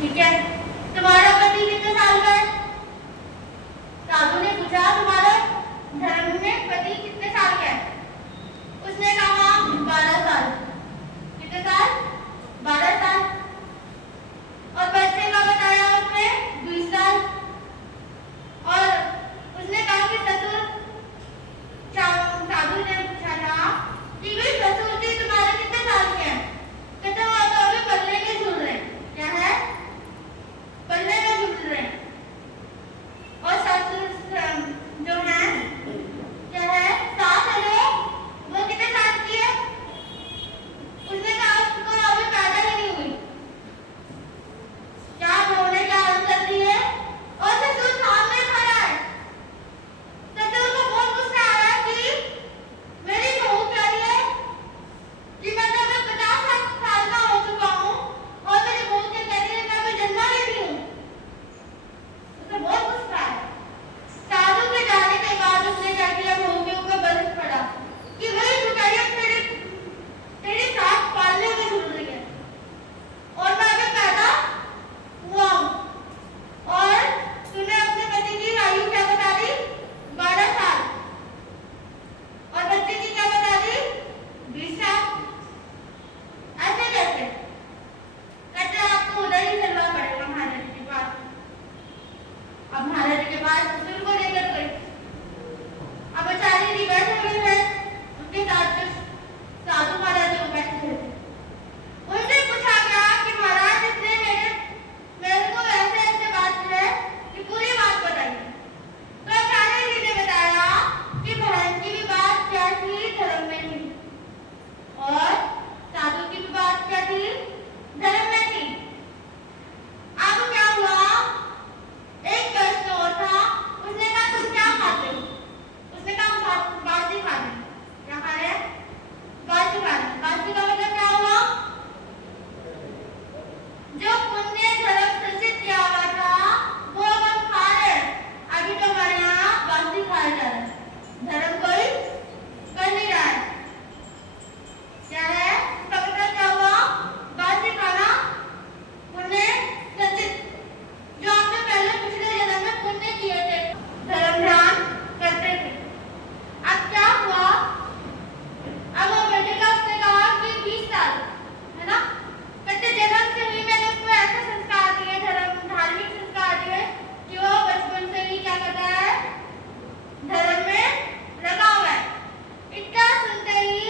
ठीक है, तुम्हारा पति कितने साल का है? साधु ने पूछा, तुम्हारा धर्म में पति कितने साल का है? उसने कहा 12 साल। कितने साल? 12 साल। और बच्चे का बताया उसने 20 साल। और उसने कहा कि ससुर, साधु ने पूछा था कि भाई ससुर जी तुम्हारे कितने साल के हैं? कहते वो तो अभी पल्ले में झूल रहे हैं। क्या है? पल्ले में झूल रहे हैं। और ससुर जो है, क्या है, सास है वो कितने साल की है? उसने कहा उसको अभी पैदा ही नहीं हुई। क्या बोलने क्या आंसर दी है? और ससुर सामने खड़ा है। ससुर को बहुत गुस्सा आ रहा है कि मेरी बहू कह रही है कि मैं तो अभी 50 साल का हो चुका हूँ और मेरी बहू क्या कह रही है मैं अभी जन्मा ही नहीं हूँ। उसे बहुत गुस्सा है। साधु के जाने के बाद उसने क्या किया, बहू के ऊपर बरस पड़ा कि वही जो कह रही है तेरी सास पालने में झूल रही है और मैं अभी पैदा हुआ हूँ और तूने अपने पति की आयु क्या बता दी? 12 साल। और बच्चे की क्या बता दी? 20 साल। ऐसे कैसे? कहते आपको उधर ही चलना पड़ेगा महाराज के पास। अब महाराज के पास ससुर को लेकर गई। अब बेचारी जी बैठे हुए थे, उनके साथ जो साधु महाराज वो बैठे थे, उनसे पूछा गया कि महाराज इसने मेरे को ऐसे ऐसे बात है कि पूरी बात बताइए। तो आचार्य जी ने बताया कि बहन की भी बात क्या थी? धर्म में थी। और साधु की भी बात क्या थी? धर्म में थी। अब क्या हुआ, एक प्रश्न और था। उसने कहा तुम क्या खाते हो? उसने कहा बासी खाते। क्या खा रहे हैं? बासी खाते। बासी का मतलब क्या हुआ? जो पुण्य धर्म संचित किया हुआ था वो अब हम खा रहे हैं। अभी तो हमारे यहाँ बासी खाया जा रहा है, धर्म कोई कर नहीं रहा है। क्या है इसका मतलब? क्या हुआ? बासी खाना, पुण्य संचित, जो आपने पहले पिछले जन्म में पुण्य किए थे, धर्म ध्यान करते थे। अब क्या हुआ, अब वो बेटे का उसने कहा कि 20 साल है ना, कहते जन्म से ही मैंने उसको ऐसे संस्कार दिए, धर्म धार्मिक संस्कार दिए कि वो बचपन से ही क्या करता है? धर्म में लगा हुआ है। इतना सुनते ही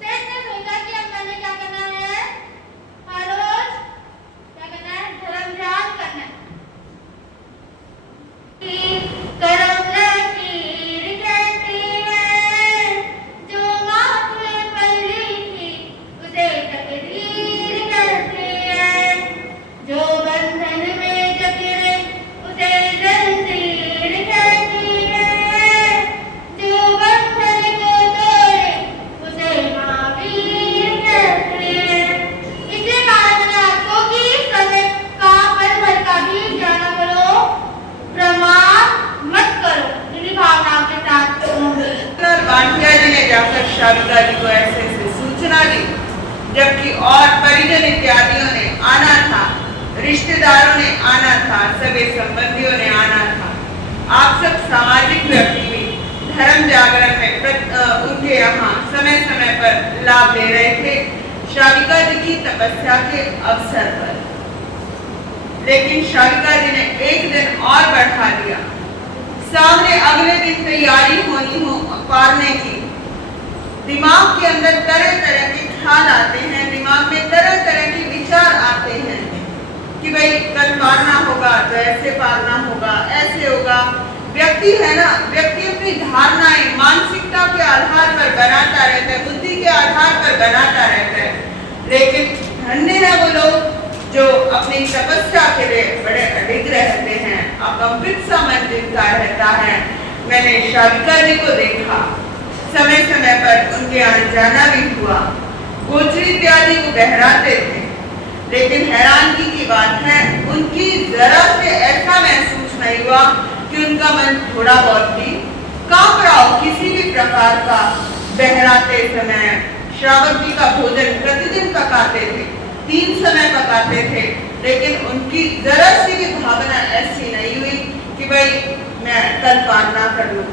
सेठ ने सोचा कि अब मैंने क्या करना है, हर रोज क्या करना है? धर्म ध्यान करना है। करम लकीर कहती है जो माथ में पल्ली थी उसे तकदीर कहती है, जो बंधन में जकड़े उसे जंजीर कहती है, जो बंधन को तोड़े उसे महावीर कहती है। इसलिए कहा मैंने आपको कि समय का पल भर का भी जाना करो, प्रमाद मत करो। इन्हीं भावनाओं के साथ बांटिया जी ने जाकर शाविका जी को ऐसे ऐसे सूचना दी, जबकि और परिजन इत्यादियों ने आना था, रिश्तेदारों ने आना था, सभी संबंधियों ने आना था। आप सब सामाजिक व्यक्ति भी धर्म जागरण में उनके यहाँ समय समय पर लाभ ले रहे थे शाविका जी की तपस्या के अवसर पर। लेकिन शाविका जी ने एक दिन और बढ़ा दिया। सामने अगले दिन तैयारी होनी हो पारने की। दिमाग के अंदर तरह तरह के ख्याल आते हैं, दिमाग में तरह तरह के विचार आते हैं कि भाई कल पारना होगा तो ऐसे पारना होगा, ऐसे होगा। व्यक्ति है ना, व्यक्ति अपनी धारणाएं मानसिकता के आधार पर बनाता रहता है, बुद्धि के आधार पर बनाता रहता है। लेकिन धन्य है वो लोग जो अपनी तपस्या के लिए बड़े अडिग रहते हैं, अकंपित सा मन जिनका रहता है। मैंने शाविका जी को देखा, समय समय पर उनके आने जाना भी हुआ, गोचरी इत्यादि को बहराते थे। लेकिन हैरानगी की बात है, उनकी जरा से ऐसा महसूस नहीं हुआ कि उनका मन थोड़ा बहुत भी कांप रहा हो किसी भी प्रकार का। बहराते समय श्रावक जी का भोजन प्रतिदिन पकाते थे, 3 समय पकाते थे। लेकिन उनकी जरा सी भी भावना ऐसी नहीं हुई कि भाई मैं कल पार ना कर लूं,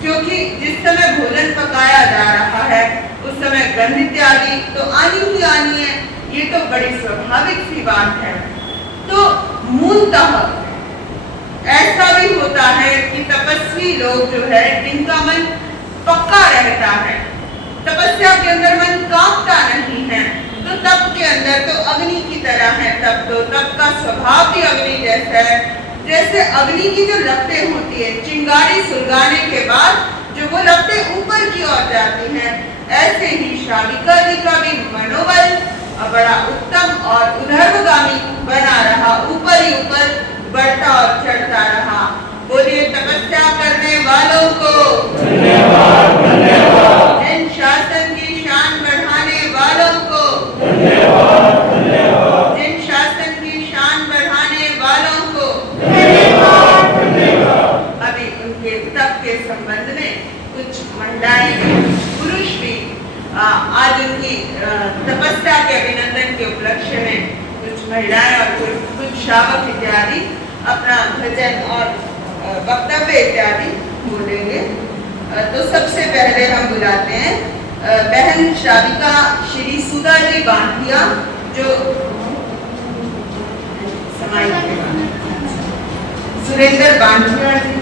क्योंकि जिस समय भोजन पकाया जा रहा है उस समय गंध इत्यादि तो आनी ही आनी है, ये तो बड़ी स्वाभाविक सी बात है। तो मूलतः ऐसा भी होता है कि तपस्वी लोग जो है इनका मन पक्का रहता है, तपस्या के अंदर मन कांपता नहीं है। तो तप के अंदर तो अग्नि की तरह है, तप का स्वभाव भी अग्नि जैसा है। जैसे अग्नि की जो लपटें होती है, चिंगारी सुलगाने के बाद जो वो लपटें ऊपर की ओर जाती हैं, ऐसे ही श्राविका जी का भी मनोबल बड़ा उत्तम और उधर्वगामी बना रहा, ऊपर ही ऊपर बढ़ता और चढ़ता रहा। बोलिए तपस्या करने वालों को धन्यवाद, धन्यवाद। जिन शासन की शान बढ़ाने वालों को धन्यवाद, धन्यवाद। जिन शासन की शान बढ़ाने वालों को धन्यवाद, धन्यवाद। अभी उनके तप के संबंध में कुछ महिलाएं, पुरुष भी आज उनकी तपस्या के अभिनंदन के उपलक्ष्य में कुछ महिलाएं और कुछ श्रावक इत्यादि अपना भजन और वक्तव्य इत्यादि बोलेंगे। तो सबसे पहले हम बुलाते हैं बहन श्राविका श्री सुधा जी बांधिया, जो समाज के सुरेंद्र बांधिया जी।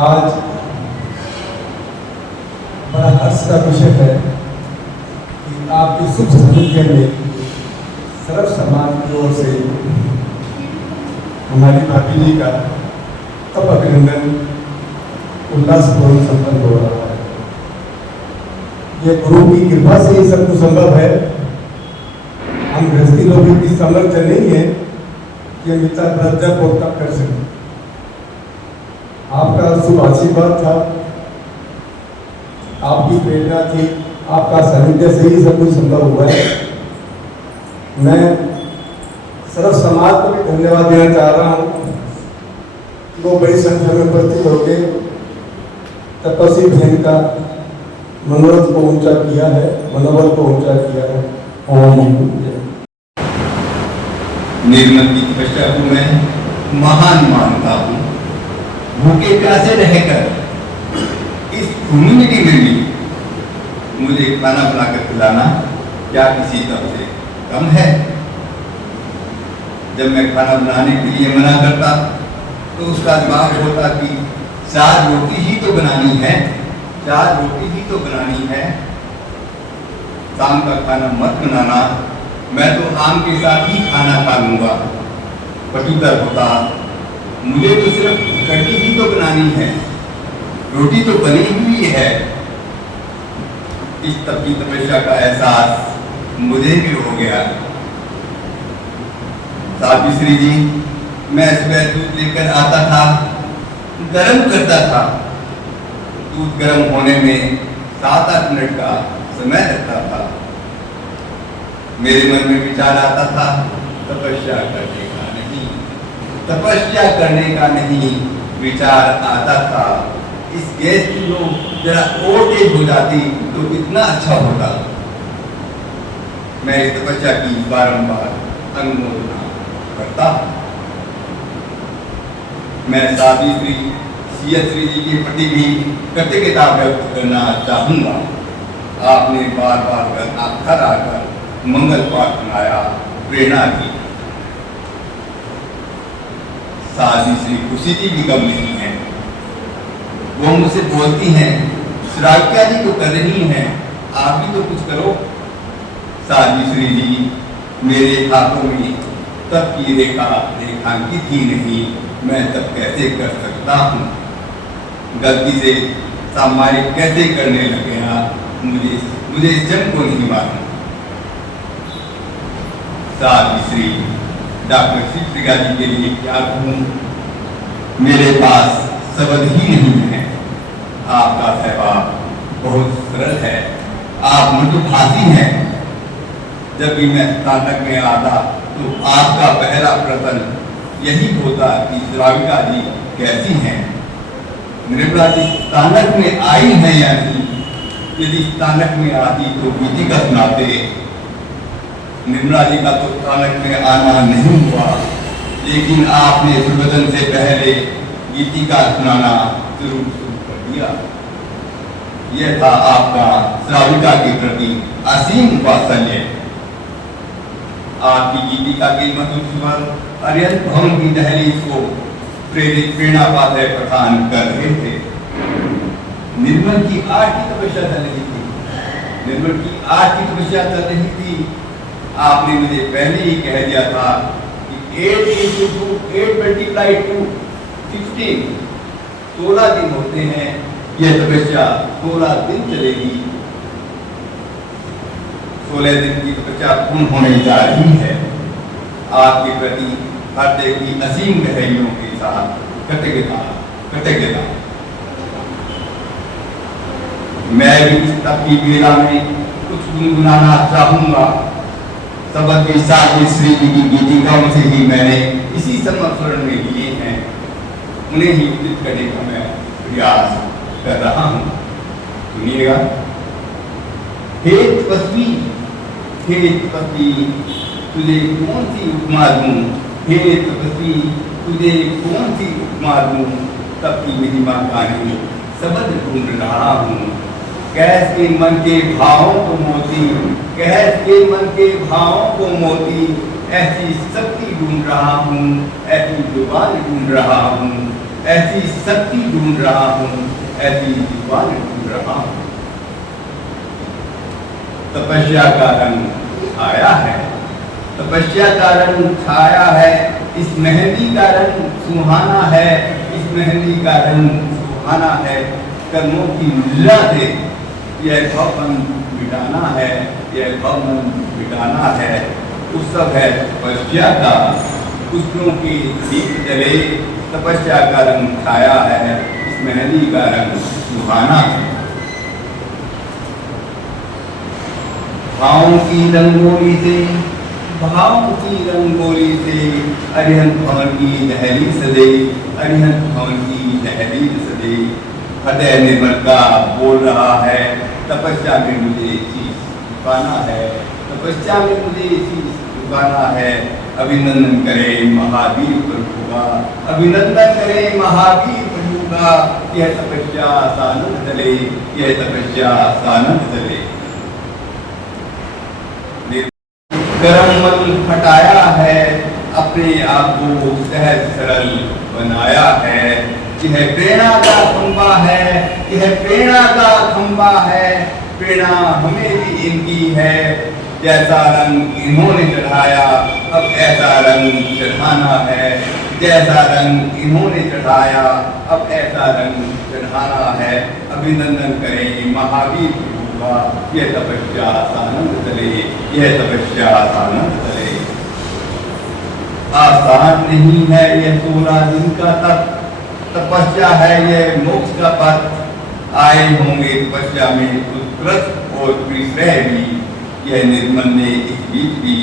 आज बड़ा हर्ष का विषय है कि आपकी शुभ सानिध्य में सर्व समाज की ओर से हमारी भाभी जी का तप अभिनंदन उल्लासपूर्ण संपन्न हो रहा है। ये गुरु की कृपा से ही सब कुछ संभव है। हम गृहस्थी लोग की सामर्थ्य नहीं है कि हम इतना व्रत और तप कर सकें। आपका शुभ आशीर्वाद था, आपकी प्रेरणा थी, आपका सानिध्य से ही सब कुछ संभव हुआ है। मैं सर्व समाज को भी धन्यवाद देना चाह रहा हूँ कि वो बड़ी संख्या में उपस्थित होकर तपस्वी बहन का मनोरथ को ऊंचा किया है, मनोबल को ऊंचा किया है। ओम निर्मल की तपस्या को मैं महान मानता हूँ। भूखे प्यासे रहकर इस कम्युनिटी में भी मुझे खाना बनाकर खिलाना क्या किसी तप से कम है? जब मैं खाना बनाने के लिए मना करता तो उसका जवाब होता कि 4 रोटी ही तो बनानी है, 4 रोटी ही तो बनानी है, शाम का खाना मत बनाना, मैं तो आम के साथ ही खाना खा लूंगा। पटुतर होता, मुझे तो सिर्फ कटी ही तो बनानी है, रोटी तो बनी हुई है। इस तप की तपस्या का एहसास मुझे भी हो गया। सावित्री जी, मैं सुबह दूध लेकर आता था, गर्म करता था। दूध गर्म होने में 7-8 मिनट का समय लगता था। मेरे मन में विचार आता था, तपस्या करने का नहीं, तपस्या करने का नहीं विचार आता था। इस गैस की लोग जरा और तेज हो जाती तो कितना अच्छा होता। मैं इस तपस्या की बारंबार अनुमोदना करता। मैं सावित्री सियश्री जी के प्रति भी कृतज्ञता व्यक्त करना चाहूंगा। आपने बार बार घर आकर मंगल पाठ सुनाया, प्रेरणा की। सावित्री खुशी की भी कम नहीं है। वो मुझसे बोलती हैं, श्राविका जी तो कर रही हैं, आप भी तो कुछ करो। सावित्री जी, मेरे हाथों में तप की रेखा रेखांकित ही नहीं, मैं तब कैसे कर सकता हूँ? गलती से सामाजिक कैसे करने लगे हैं, मुझे इस जन्म को नहीं मालूम। सावित्री, डॉक्टर शिक्षिका जी के लिए क्या कहूँ? मेरे पास शब्द ही नहीं है। आपका स्वभाव बहुत सरल है, आप मृदुभाषी हैं। जब भी मैं स्नातक में आता तो आपका पहला प्रश्न यही होता कि श्राविका जी कैसी हैं? निर्मला जी स्नातक में आई हैं या नहीं? यदि स्नातक में आती तो विधि का सुनाते। निर्मला जी का तो अचानक में आना नहीं हुआ, लेकिन आपने सुरवदन से पहले गीतिका सुनाना शुरू कर दिया। यह था आपका श्राविका के प्रति असीम वात्सल्य। आपकी गीतिका के मधुर स्वर अरिहंत भवन की दहलीज को प्रेरित प्रेरणा पात्र प्रदान कर रहे थे। निर्मल की आठ की तपस्या चल रही थी, निर्मल की आठ की तपस्या चल रही थी। आपने मुझे पहले ही कह दिया था कि 8 × 8 × 2 16 16 दिन होते हैं। यह तपस्या 16 दिन चलेगी। 16 दिन की तपस्या पूर्ण होने जा रही है। आपके प्रति हृदय की असीम गहराइयों के साथ कृतज्ञता। मैं भी तब की बेला में कुछ गुनगुनाना चाहूंगा। सबक के साथ श्री जी की गीतिकाओं से ही मैंने इसी समस्वरण में लिए हैं, उन्हें ही उचित करने का मैं प्रयास कर रहा हूं। सुनिएगा। हे तपस्वी तुझे कौन सी उपमा दूं, हे तपस्वी तुझे कौन सी उपमा दूं, तब की महिमा गाने शब्द ढूंढ रहा हूं। कैसे मन के भावों को मोती, कैसे मन के भावों को मोती, ऐसी शक्ति ढूंढ रहा हूँ, ऐसी जुबान ढूंढ रहा हूँ, ऐसी शक्ति ढूंढ रहा हूँ, ऐसी जुबान ढूंढ रहा हूँ। तपस्या का रंग आया है, तपस्या का रंग छाया है। इस मेहंदी का रंग सुहाना है, इस मेहंदी का रंग सुहाना है। कर्मों की मृदा से यह भवन मिटाना है, यह भवन मिटाना है। उत्सव है तपस्या का, पुष्पों की दीप जले, तपस्या का रंग छाया है, इस मेहंदी का रंग सुहाना है। भावों की रंगोली से, भावों की रंगोली से अरिहंत भवन की दहलीज सजे, अरिहंत भवन की दहलीज सजे। हृदय निर्मल का बोल रहा है, तपस्या में मुझे चीज पाना है, तपस्या में मुझे चीज पाना है। अभिनंदन करें महावीर प्रभु का, अभिनंदन करें महावीर प्रभु का। यह तपस्या सानंद चले, यह तपस्या सानंद चले। कर्म मन हटाया है, अपने आप को सहज सरल बनाया है। यह प्रेरणा का खंबा है, यह प्रेरणा का खंबा है। प्रेरणा हमें भी इनकी है। जैसा रंग इन्होंने चढ़ाया, अब ऐसा रंग चढ़ाना है। जैसा रंग इन्होंने चढ़ाया, अब ऐसा रंग चढ़ाना है। अभिनंदन करें महावीर प्रभु का। यह तपस्या सानंद चले, यह तपस्या सानंद चले। आसान नहीं है यह 16 दिन का तप, तपस्या है यह मोक्ष का पथ। आए होंगे तपस्या में उत्कृष्ट और विश्रय भी। यह निर्मल ने इस बीच भी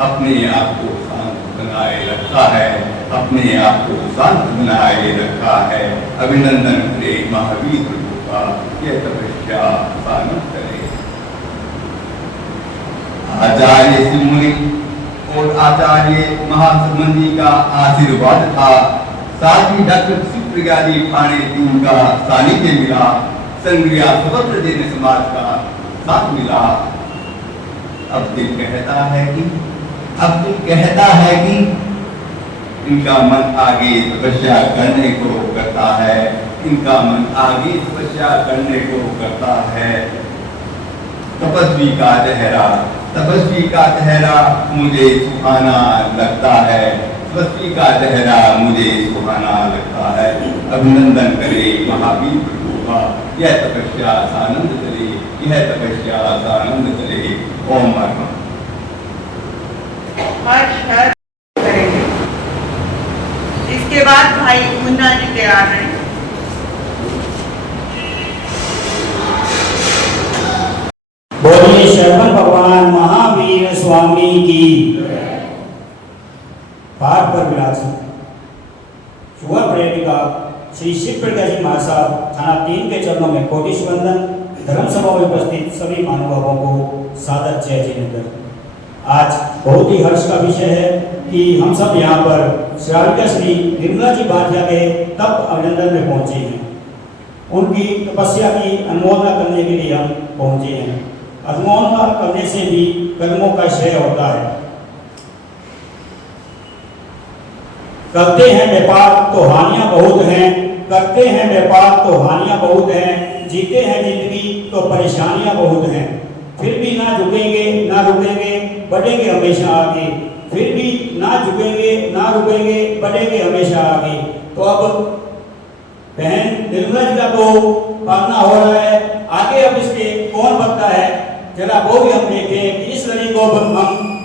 अपने आप को शांत बनाए रखा है, अपने आप को शांत बनाए रखा है। अभिनंदन करे महावीर प्रभु का। यह तपस्या सानंद करे। आचार्य शिवमुनि और आचार्य महासंबंधी का आशीर्वाद था। साथ ही डॉक्टर शिवप्रिया जी ठाणे 3 का सानिध्य मिला। संग्रिया सुभद्र जी समाज का साथ मिला। अब दिल कहता है कि इनका मन आगे तपस्या करने को करता है, इनका मन आगे तपस्या करने को करता है। तपस्वी का चेहरा मुझे सुहाना लगता है, तपस्वी का चेहरा मुझे सुहाना लगता है। अभिनंदन करे महावीर प्रभु का। यह तपस्या सानंद चले, यह तपस्या सानंद चले। ओम हर्ष करेंगे। इसके बाद भाई मुन्ना जी तैयार हैं। बोलिए शरवण भगवान महावीर स्वामी की। पाठ पर विराजमान शुभ प्रेमिका श्री शिवप्रज्ञा जी महाराज साहब थाना 3 के चरणों में कोटिश वंदन। धर्म सभा में उपस्थित सभी महानुभावों को सादर जय जिनेन्द्र। आज बहुत ही हर्ष का विषय है कि हम सब यहाँ पर श्राविका श्री निर्मला जी भाटिया के तप अभिनंदन में पहुँचे हैं। उनकी तपस्या की अनुमोदना करने के लिए हम पहुँचे हैं। अनुमोदना करने से भी कर्मों का क्षय होता है। करते हैं व्यापार तो हानियां बहुत हैं, करते हैं व्यापार तो हानियां बहुत हैं, जीते हैं जिंदगी तो परेशानियां बहुत हैं। फिर भी ना झुकेंगे ना रुकेंगे, बढ़ेंगे हमेशा आगे। फिर भी ना झुकेंगे ना रुकेंगे, बढ़ेंगे हमेशा आगे। तो अब बहन निर्मला जी का तो प्रार्थना हो रहा है, आगे अब इसके कौन बनता है जरा वो भी हम देखें कि इस लड़ी को हम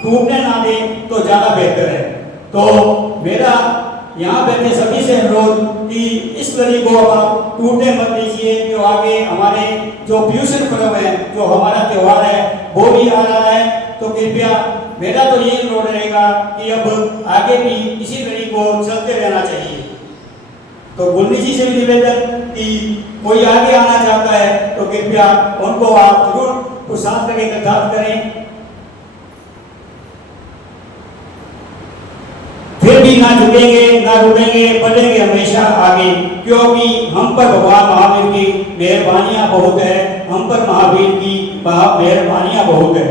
टूटने ना दें तो ज्यादा बेहतर है। तो मेरा यहाँ बैठे सभी से अनुरोध कि इस लड़ी को आप टूटने मत दीजिए। जो आगे हमारे जो प्यूषण पर्व है, जो हमारा त्योहार है, वो भी आ रहा है। तो कृपया मेरा तो ये अनुरोध रहेगा कि अब आगे भी इसी लड़ी को चलते रहना चाहिए। तो गुरनी जी से भी निवेदन कि कोई आगे आना चाहता है तो कृपया उनको आप जरूर पुरुषार्थ करके तथार्थ करें। फिर भी ना झुकेंगे ना रुकेंगे, बढ़ेंगे हमेशा आगे, क्योंकि हम पर भगवान महावीर की मेहरबानियां बहुत है। हम पर महावीर की मेहरबानियां बहुत है।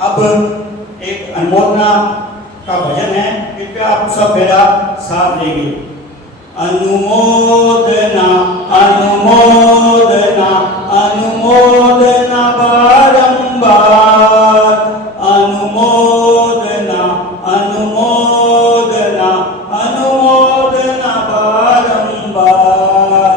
अब एक अनुमोदना का भजन है, कृपया आप सब मेरा साथ देंगे। अनुमोदना अनुमोदना अनुमोदना बारंबार, अनुमोदना अनुमोदना अनुमोदना बारंबार।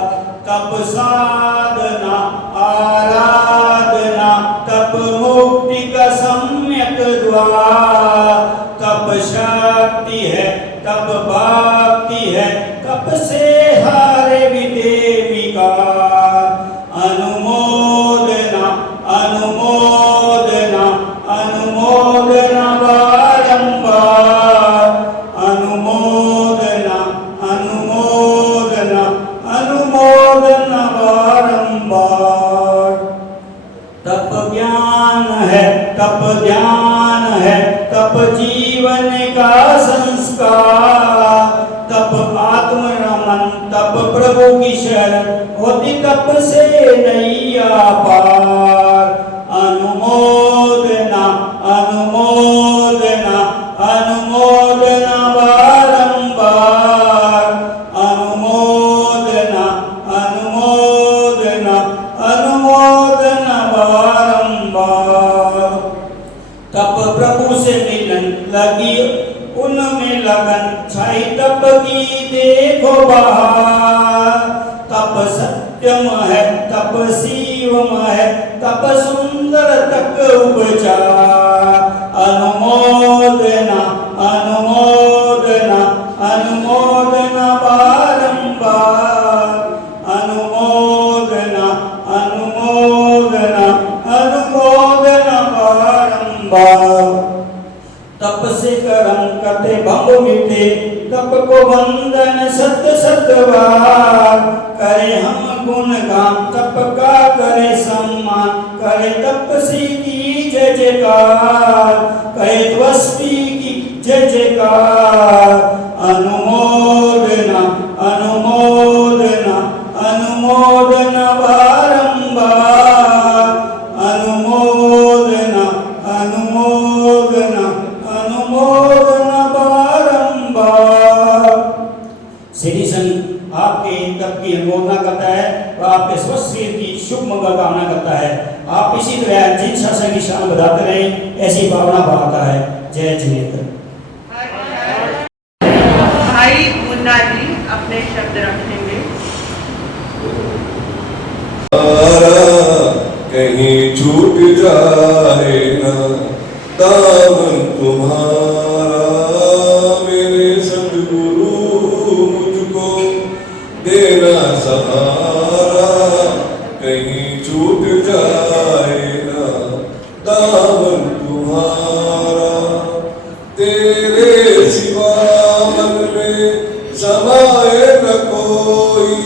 तप साधना आराधना, तप मुक्ति का सम्यक द्वार। तप शक्ति है, तप भक्ति है, तप से हारे विदेविकार। अनुमोदना अनुमोदना अनुमोदना बारंबार, अनुमोदना अनुमोदना अनुमोदना बारंबार। तप ज्ञान है, तप ध्यान है, तप जीवन का संस्कार। तप आत्म रमन, तप प्रभु की शरण, होती तप से नैया पार। अनुमोदना अनुमोदना अनुमोदना बारंबार, अनुमोदना अनुमोदना अनुमोदना बारंबार। तप प्रभु से मिलन लगी उनमें लगन, छाई तप की देखो बहार। तप सत्यम है, तप शिवम है, तप सुंदर तक उपचार। अनुमोदना अनुमोदना अनुमोदना बारंबार, अनुमोदना अनुमोदना अनुमोदना बारंबार। तप से कर्म करते भंग मिटे, तप को वंदन सत सत बार। करे हम गुणगान तप का करे सम्मान, करे तपस्वी की जय जयकार, करे तपस्वी की जय जयकार। अनुमोदना अनुमोदना अनुमोदना बारंबार, अनुमोदना अनुमोदना अनुमोदना बारंबार। श्री संघ आपके तप की अनुमोदना करता है और आपके स्वस्थ शरीर की शुभ मंगल कामना करता है। आप इसी तरह जिन शासन की शान बढ़ाते रहें, ऐसी भावना बढ़ाता है। जय जिनेन्द्र। भाई मुन्ना जी अपने शब्द रखेंगे। कहीं छूट जाए ना दामन तुम्हारा, मेरे सद्गुरु मुझको देना सहारा। कहीं छूट जाए ना दामन तुम्हारा, तेरे सिवा मन में समाए न कोई,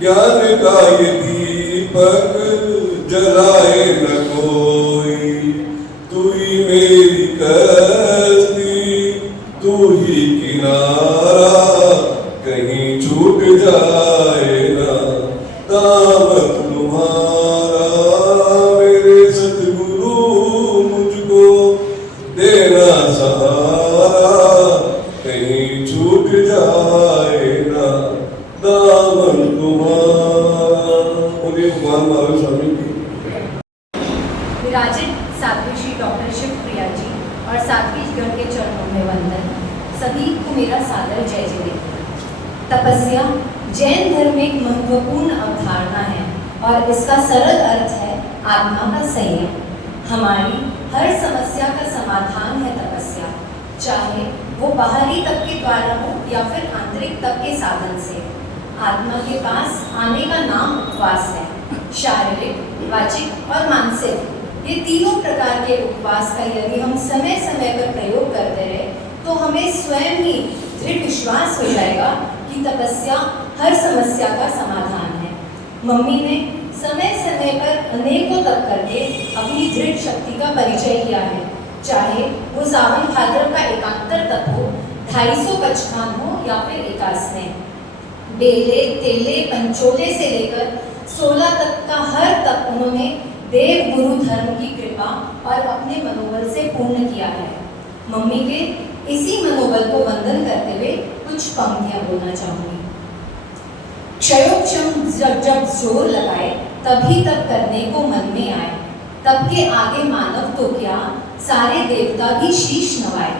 ज्ञान का ये दीपक जलाए न कोई। मेरी कश्ती तू ही किनारा, कहीं छूट जाए ना दामन तुम्हारा। मेरे सतगुरु मुझको देना सहारा, कहीं छूट जाए ना दामन तुम्हारा। मुझे भगवान महावीर स्वामी की विराजित साध्वी श्री डॉक्टर शिवप्रिया जी और साध्वी गण के चरणों में वंदन। सभी को मेरा सादर जय जय। तपस्या जैन धर्म में एक महत्वपूर्ण अवधारणा है और इसका सरल अर्थ है आत्मा का संयम। हमारी हर समस्या का समाधान है तपस्या, चाहे वो बाहरी तप के द्वारा हो या फिर आंतरिक तप के साधन से। आत्मा के पास आने का नाम उपवास है। शारीरिक, वाचिक और मानसिक ये तीनों प्रकार के उपवास का यदि हम समय समय पर प्रयोग करते रहे तो हमें स्वयं ही दृढ़ विश्वास हो जाएगा कि तपस्या हर समस्या का समाधान है। मम्मी ने समय समय पर अनेकों तप करके अपनी दृढ़ शक्ति का परिचय किया है, चाहे वो सावन भाद्रव का एकांतर तप हो, 250 पचखान हो या फिर एकासने। बेले, तेले, पंचोले से लेकर 16 तक का हर तप उन्होंने देव गुरु धर्म की कृपा और अपने मनोबल से पूर्ण किया है। मम्मी के इसी मनोबल को वंदन करते हुए कुछ पंक्तियां बोलना चाहूंगी। क्षयोक्षम जब जोर लगाए तभी तप करने को मन में आए, तब के आगे मानव तो क्या सारे देवता भी शीश नवाए।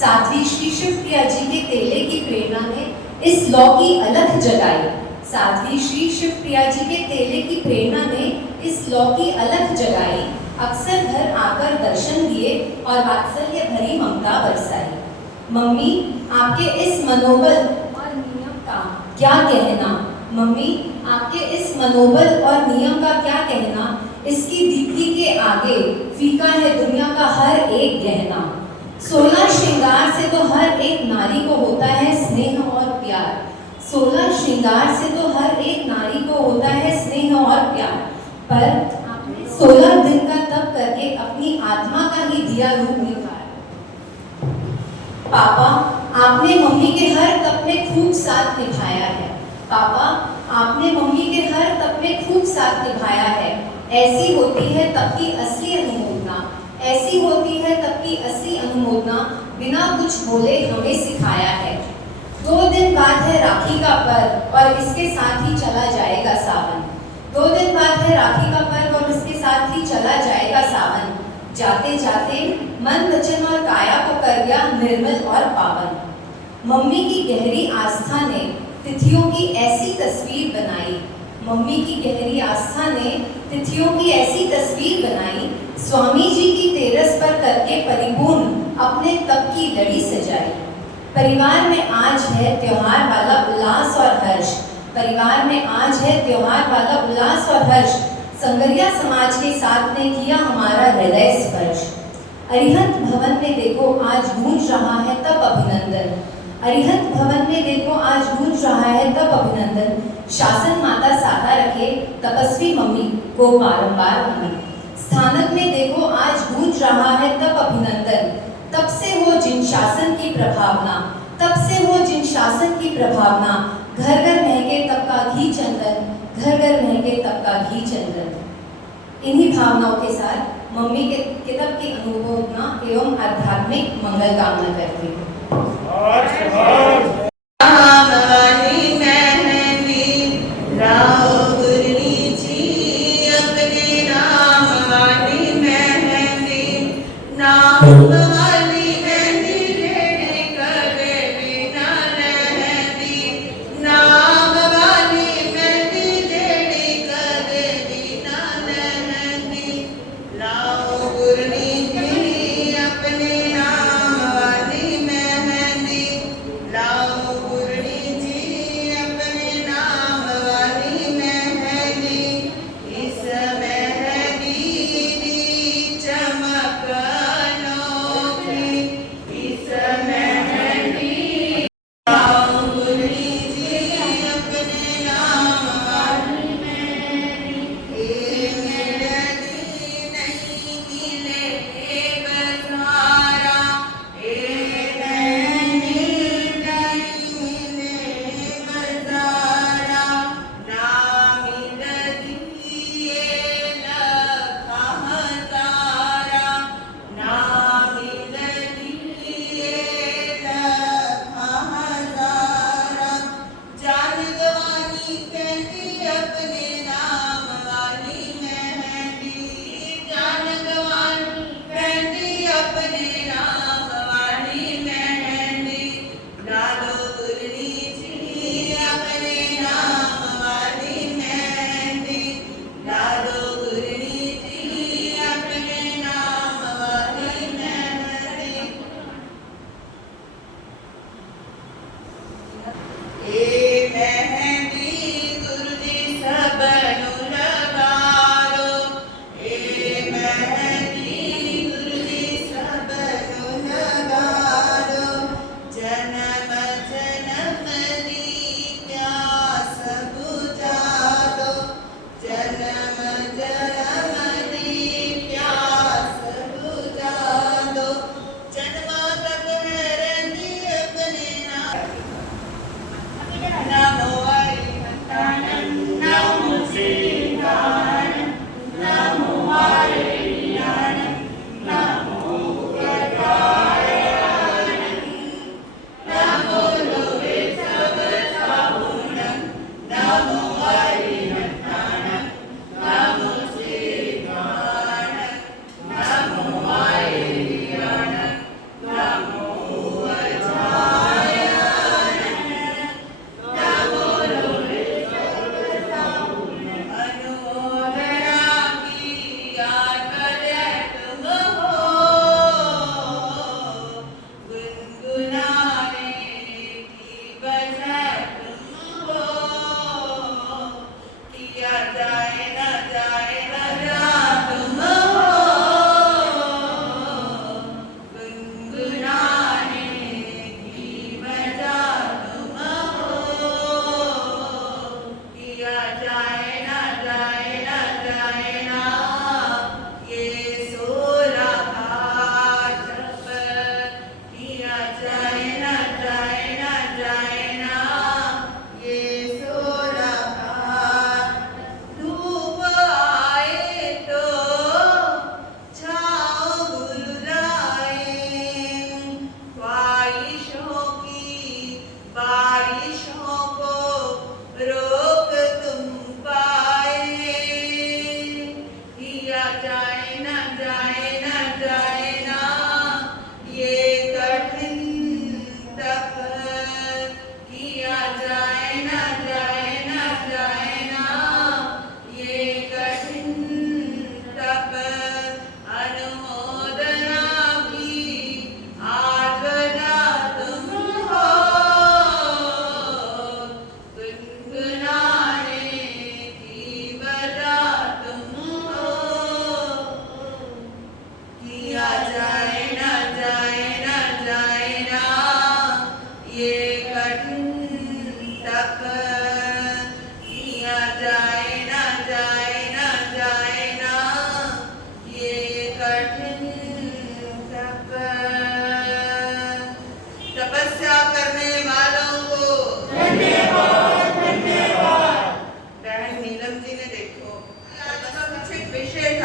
साध्वी श्री शिवप्रिया जी के तेले की प्रेरणा ने इस लौ की अलख जगाई। साध्वी श्री शिवप्रिया जी के तेले की प्रेरणा ने इस लौ की अलख जगाई। अक्सर घर आकर दर्शन दिए और वात्सल्य भरी ममता बरसाई। मम्मी आपके इस मनोबल और नियम का क्या कहना, मम्मी आपके इस मनोबल और नियम का क्या कहना, इसकी दीप्ति के आगे फीका है दुनिया का हर एक गहना। 16 श्रृंगार से तो हर एक नारी को होता है स्नेह और प्यार। 16 श्रृंगार से तो हर एक नारी को होता है स्नेह और प्यार, पर आपने 16 दिन का तप करके अपनी आत्मा का ही दिया रूप निखार। पापा आपने मम्मी के हर तप में खूब साथ निभाया है। पापा आपने मम्मी के हर तप में खूब साथ निभाया है। ऐसी होती है तप की असली अनुमोदना, ऐसी होती है तप की असली अनुमोदना, बिना कुछ बोले हमें सिखाया है। 2 दिन बाद है राखी का पर्व और इसके साथ ही चला जाएगा सावन। 2 दिन बाद है राखी का पर्व और इसके साथ ही चला जाएगा सावन। जाते जाते मन, वचन और काया को कर गया निर्मल और पावन। मम्मी की गहरी आस्था ने तिथियों की ऐसी तस्वीर बनाई। मम्मी की गहरी आस्था ने तिथियों की ऐसी तस्वीर बनाई। स्वामी जी की तेरस पर करके परिपूर्ण अपने तप की लड़ी सजाई। परिवार में आज है त्योहार वाला उल्लास और हर्ष। परिवार में आज है त्योहार वाला उल्लास और हर्ष। संगरिया समाज के साथ ने किया हमारा हृदय स्पर्श। अरिहंत भवन में देखो आज गूंज रहा है तप अभिनंदन। अरिहंत भवन में देखो आज गूंज रहा है तप अभिनंदन। शासन माता सादा रखे तपस्वी मम्मी को बारंबार नमन। स्थानक में देखो आज गूंज रहा है तप अभिनंदन। तब से हो जिन शासन की प्रभावना, तब से हो जिन शासन की प्रभावना। घर घर महके तप का घी चंदन, घर घर महके तप का घी चंदन। इन्हीं भावनाओं के साथ मम्मी के तप की अनुमोदना एवं आध्यात्मिक मंगल कामना करती हूँ।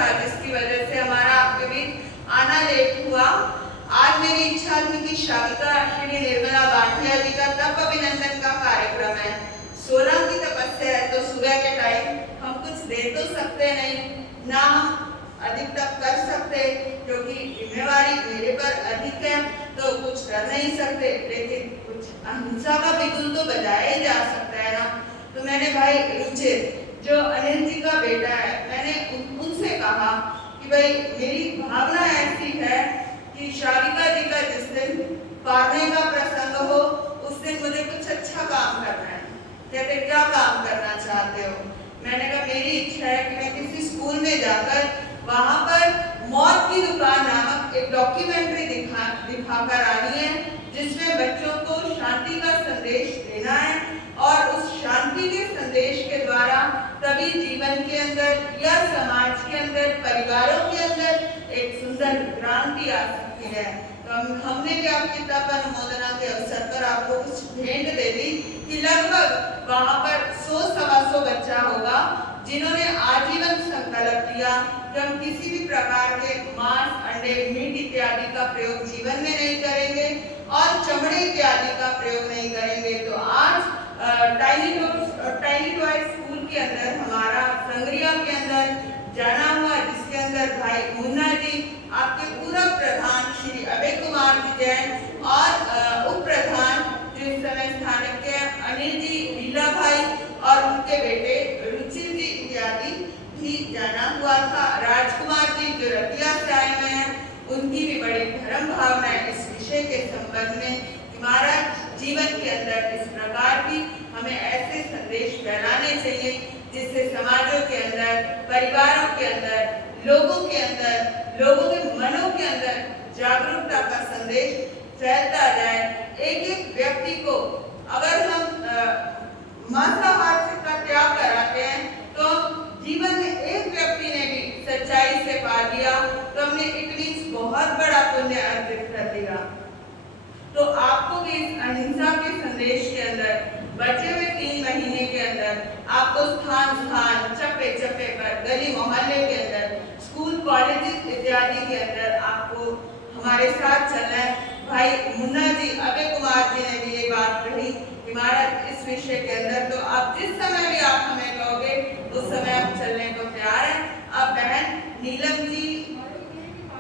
था जिसकी वजह से हमारा आपके बीच आना लेट हुआ। आज मेरी इच्छा थी कि शाविका श्री निर्मला बांटिया जी का तप अभिनंदन का कार्यक्रम है। 16 की तपस्या है तो सुबह के टाइम हम कुछ दे तो सकते नहीं, ना हम अधिक तप कर सकते क्योंकि जिम्मेवारी मेरे पर अधिक है, तो कुछ कर नहीं सकते, लेकिन कुछ अहिंसा का बिगुल तो बजाया ही जा सकता है ना। तो मैंने भाई रुचिर जो अनिल जी का बेटा है, मैंने उनसे कहा कि भाई मेरी भावना ऐसी है कि शाविका जी का जिस दिन पारने का प्रसंग हो उस दिन मुझे कुछ अच्छा काम करना है। कहते क्या काम करना चाहते हो? मैंने कहा मेरी इच्छा है कि मैं किसी स्कूल में जाकर वहां पर मौत की दुकान नामक एक डॉक्यूमेंट्री दिखाकर आनी है, जिसमें बच्चों को शांति का संदेश देना है और उस शांति के संदेश के द्वारा तभी जीवन के अंदर या समाज के अंदर, परिवारों के अंदर एक सुंदर क्रांति आ सकती है। तो हमने भी आपकी तप अनुमोदना के अवसर पर आपको कुछ भेंट दे दी कि लगभग वहां पर 100-125 बच्चा होगा जिन्होंने आजीवन संकल्प लिया कि हम किसी भी प्रकार के मांस, अंडे, मीट इत्यादि का प्रयोग जीवन में नहीं करेंगे और चमड़े इत्यादि का प्रयोग नहीं करेंगे। तो आज टाइनी टॉय स्कूल के अंदर हमारा संग्रिया के अंदर जाना हुआ, जिसके अंदर भाई मुन्ना जी, आपके पूर्व प्रधान श्री अभय कुमार जी जैन और उप प्रधान जो इस समय स्थानिक के अनिल जी, लीला भाई और उनके बेटे रुचिर जी इत्यादि भी जाना हुआ था। राजकुमार जी जो रतिया से आए हुए हैं, उनकी भी बड़ी धर्म भावना है इस विषय के संबंध में कि महाराज जीवन के अंदर इस प्रकार की हमें ऐसे संदेश फैलाने चाहिए जिससे समाजों के अंदर, परिवारों के अंदर, लोगों के अंदर, लोगों के मनों के अंदर जागरूकता का संदेश फैलता जाए। एक एक व्यक्ति को अगर हम मांसाहार का त्याग कराते हैं तो जीवन में एक व्यक्ति ने भी सच्चाई से पा लिया तो हमने इट मीन्स बहुत बड़ा पुण्य अर्जित कर दिया। तो आपको भी इस अहिंसा के संदेश के अंदर बचे हुए 3 महीने के अंदर आपको स्थान चप्पे चप्पे पर, गली मोहल्ले के अंदर, स्कूल कॉलेज इत्यादि के अंदर आपको हमारे साथ चलना है। भाई मुन्ना जी, अभय कुमार जी ने भी ये बात कही कि महाराज इस विषय के अंदर तो आप जिस समय भी आप हमें कहोगे उस समय आप चलने को तैयार हैं। अब बहन नीलम जी